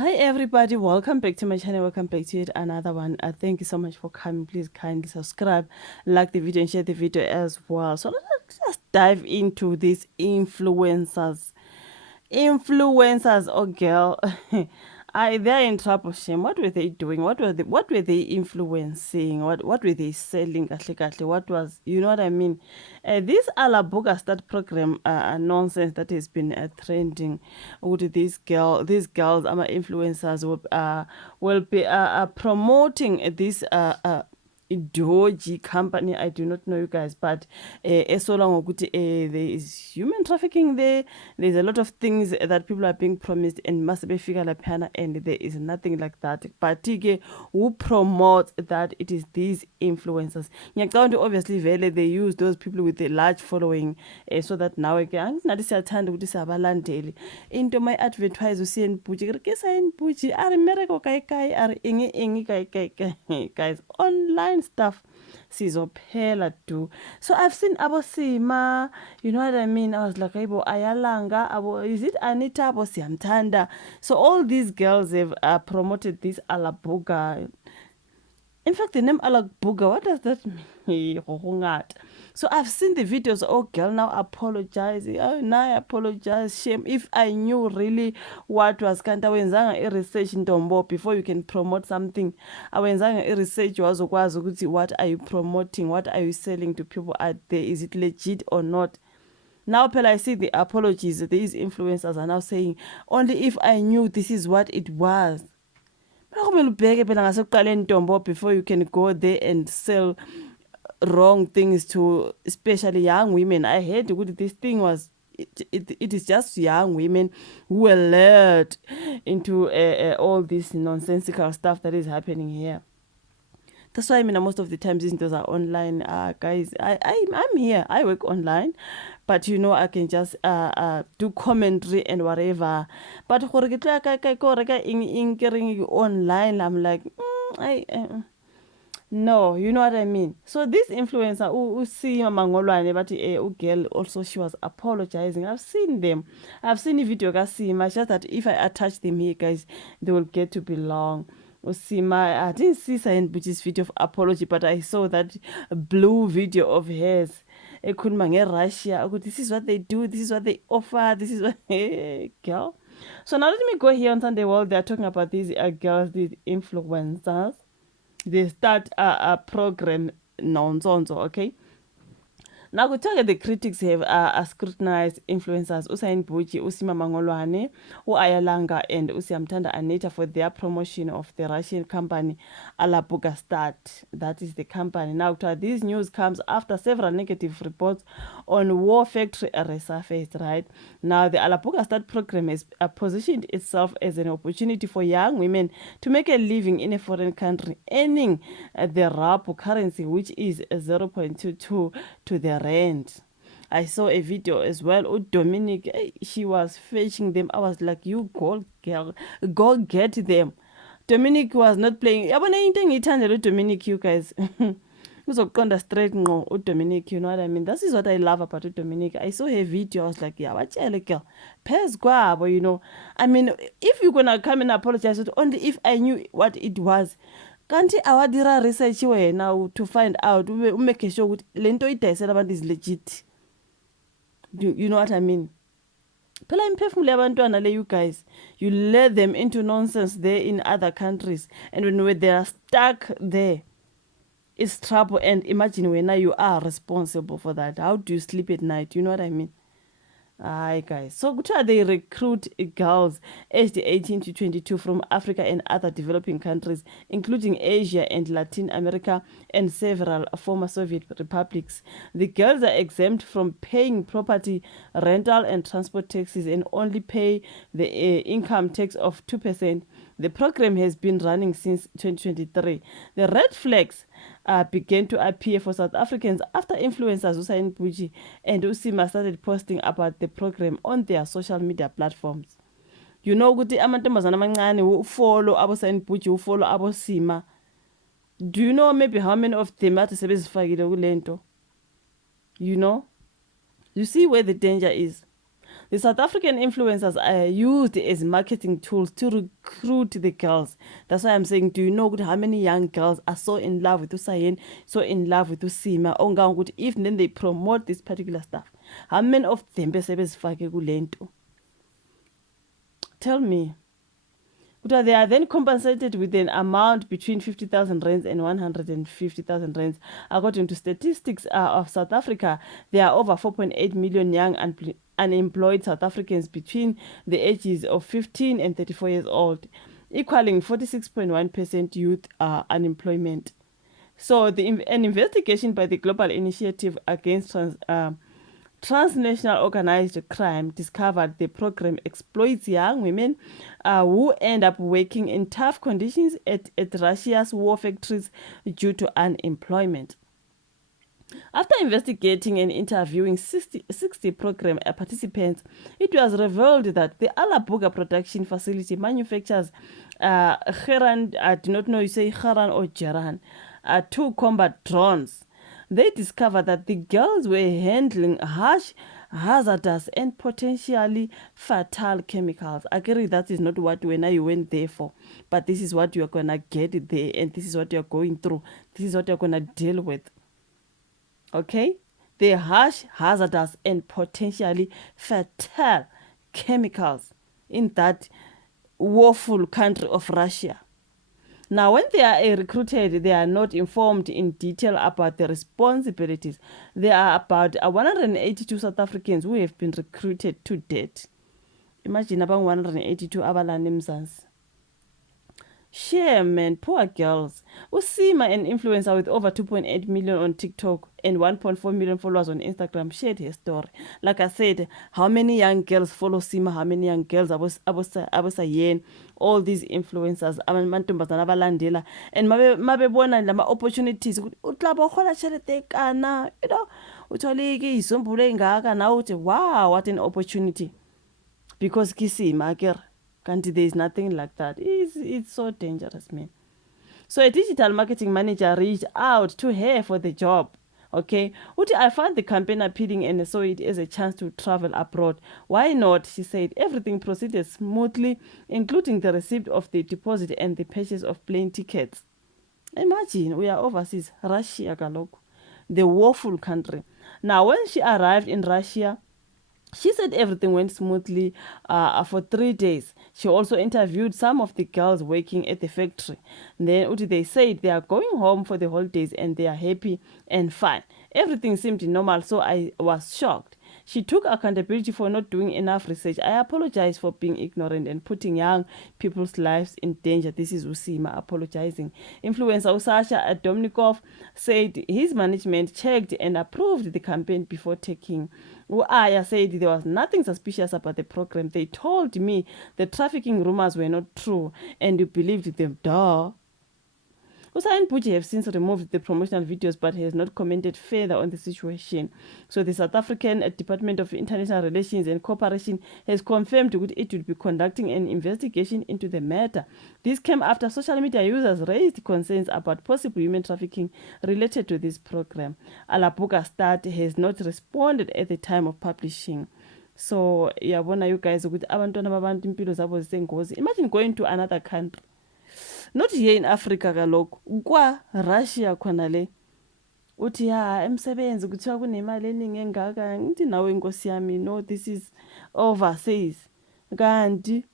Hi everybody, welcome back to my channel. Welcome back to it another one. Thank you so much for coming. Please kindly subscribe, like the video and share the video as well. So let's just dive into these influencers. Oh girl. They're in trouble. Shame. What were they doing? What were they influencing? What were they selling? Kahle kahle? What was, you know what I mean? This Alabuga start program nonsense that has been trending with these girls, influencers will be promoting this doji company. I do not know you guys, but so long there is human trafficking there's a lot of things that people are being promised and must be figure lapana, and there is nothing like that. But who promotes that? It is these influencers. Obviously vele they use those people with a large following, so that now again nathi siyathanda ukuthi siyabalandeli into my advertise usiyen bhuji ke sayen bhuji are mereko kai kai are ingi kai guys, online stuff sizophela do. So I've seen abosima, you know what I mean? I was like, abo ayalanga, abo, is it Anita, abo siyamthanda? So all these girls have promoted this Alabuga. In fact, the name Alabuga, what does that mean? So I've seen the videos. Oh, girl, now apologizing. Oh, now I apologize. Shame. If I knew really what was kanta wenzanga research ntombo before you can promote something. Awenzanga research wazokwazi ukuthi what are you promoting? What are you selling to people out there? Is it legit or not? Now, Pella, I see the apologies. These influencers are now saying, only if I knew this is what it was. Before you can go there and sell wrong things to especially young women. I heard this thing was it is just young women who were led into all this nonsensical stuff that is happening here. That's why I mean most of the times these things are online. Guys, I'm here. I work online, but you know I can just do commentary and whatever. But online, I'm like, no, you know what I mean. So this influencer see mangolwane but girl also, she was apologizing. I've seen them. I've seen the video kasima. Just that if I attach them here, guys, they will get to be long. Usima, I didn't see Sayan Butch's video of apology, but I saw that blue video of hers. Russia. This is what they do. This is what they offer. This is what girl. So now let me go here on Sunday World. They're talking about these girls, these influencers. They start a program nonsense, okay? Now, we talk the critics have scrutinized influencers Usain Buchi, Usima Mangolwane, Ayalanga, and Usiamtanda Anita for their promotion of the Russian company Alabuga Start. That is the company. Now, this news comes after several negative reports on war factory resurfaced, right? Now, the Alabuga Start program has positioned itself as an opportunity for young women to make a living in a foreign country, earning the RAP currency, which is 0.22 to the rand. I saw a video as well. Oh, Dominic, she was fetching them. I was like, you go, girl, go get them. Dominic was not playing. Dominic, you guys. Uzoqonda straight no Dominic, you know what I mean? This is what I love about Dominic. I saw her video. I was like, yeah, what girl? Pez guabo, you know. I mean, if you're gonna come and apologize, only if I knew what it was. Kanti awadira research now to find out make sure lento idayisela abantu is legit. You know what I mean? Phela imphefumulo yabantwana le, you guys, you let them into nonsense there in other countries, and when they are stuck there, it's trouble. And imagine when you are responsible for that, how do you sleep at night? You know what I mean? Hi guys, so they recruit girls aged 18 to 22 from Africa and other developing countries, including Asia and Latin America and several former Soviet republics. The girls are exempt from paying property, rental and transport taxes and only pay the income tax of 2%. The program has been running since 2023. The red flags began to appear for South Africans after influencers Usain Buchi and Usima started posting about the program on their social media platforms. You know, ukuthi amantombazana amancane ufollow aboSain Buchi, ufollow aboSima. Do you know maybe how many of them are sebezifakile kulento? You know? You see where the danger is. The South African influencers are used as marketing tools to recruit the girls. That's why I'm saying, do you know how many young girls are so in love with Usayen, so in love with Usima? If then they promote this particular stuff, how many of them besebezifake kulento? Tell me. But they are then compensated with an amount between 50,000 rands and 150,000 rands. According to statistics of South Africa, there are over 4.8 million young unemployed South Africans between the ages of 15 and 34 years old, equaling 46.1% youth unemployment. So an investigation by the Global Initiative Against Transnational Organized Crime discovered the program exploits young women who end up working in tough conditions at Russia's war factories due to unemployment. After investigating and interviewing 60 program participants, it was revealed that the Alabuga production facility manufactures Geran, I do not know you say Geran or Geran, 2 combat drones. They discovered that the girls were handling harsh, hazardous, and potentially fatal chemicals. I agree that is not what you went there for, but this is what you're going to get there, and this is what you're going through. This is what you're going to deal with. Okay? The harsh, hazardous, and potentially fatal chemicals in that woeful country of Russia. Now, when they are recruited, they are not informed in detail about their responsibilities. There are about 182 South Africans who have been recruited to date. Imagine about 182 abalani mzansi. Shame, man, poor girls. Usima, an influencer with over 2.8 million on TikTok and 1.4 million followers on Instagram, shared his story. Like I said, how many young girls follow Sima? How many young girls abosayen? All these influencers, amantombazana abalandela, and mabebona lama opportunities. Utlabo khola chelete kana, you know, utholike izombule ngaka na uthi wow, what an opportunity. Because kisima akere. There is nothing like that. It's so dangerous, man. So a digital marketing manager reached out to her for the job. Okay. I found the campaign appealing and saw it as a chance to travel abroad. Why not? She said. Everything proceeded smoothly, including the receipt of the deposit and the purchase of plane tickets. Imagine, we are overseas. Russia, Galoko. The woeful country. Now, when she arrived in Russia, she said everything went smoothly for 3 days. She also interviewed some of the girls working at the factory. Then they said they are going home for the holidays and they are happy and fine. Everything seemed normal, so I was shocked. She took accountability for not doing enough research. I apologize for being ignorant and putting young people's lives in danger. This is Usima apologizing. Influencer Usasha Domnikov said his management checked and approved the campaign before taking. Uaya said there was nothing suspicious about the program. They told me the trafficking rumors were not true and you believed them. Duh. Usain Boji have since removed the promotional videos but has not commented further on the situation. So the South African Department of International Relations and Cooperation has confirmed that it will be conducting an investigation into the matter. This came after social media users raised concerns about possible human trafficking related to this program. Alabuga Start has not responded at the time of publishing. So yabona you guys ukuthi abantwana babantu impilo zabo zisengozi. Imagine going to another country. Not here in Africa kaloko. Kwa Russia khona le. Uthi emsebenzi kuthiwa kunemali eningi engaka. Ngithi nawe inkosi yami, no, this is overseas. Kanti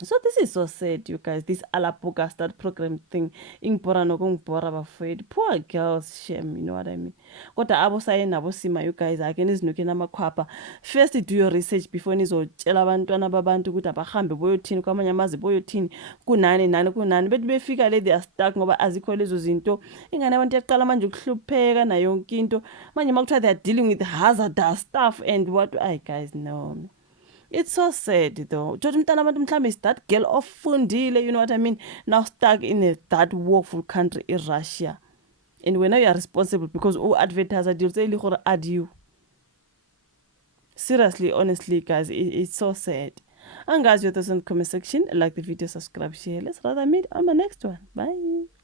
so this is so sad, you guys. This Alabuga Start program thing. Ingibora nokungibora bafowethu. Poor girls, shame, you know what I mean. Kodwa abosayena abosima, you guys, again izinukeni amakhwapha. First do your research before nizotshela abantwana babantu ukuthi abahambe boyothini kwamanye amazwe boyothini kunani bethi befika le they are stuck ngoba azikho lezo zinto. Ingane abantu yaqala manje ukuhlupheka na yonke into. Manje makuthiwa they are dealing with hazardous stuff and what guys, no. It's so sad though. Is that girl ofundile, you know what I mean? Now stuck in that woeful country in Russia. And when you are responsible because advertiser deals add you. Seriously, honestly, guys, it's so sad. And guys, your thoughts in the comment section. Like the video, subscribe, share. Let's rather meet on my next one. Bye.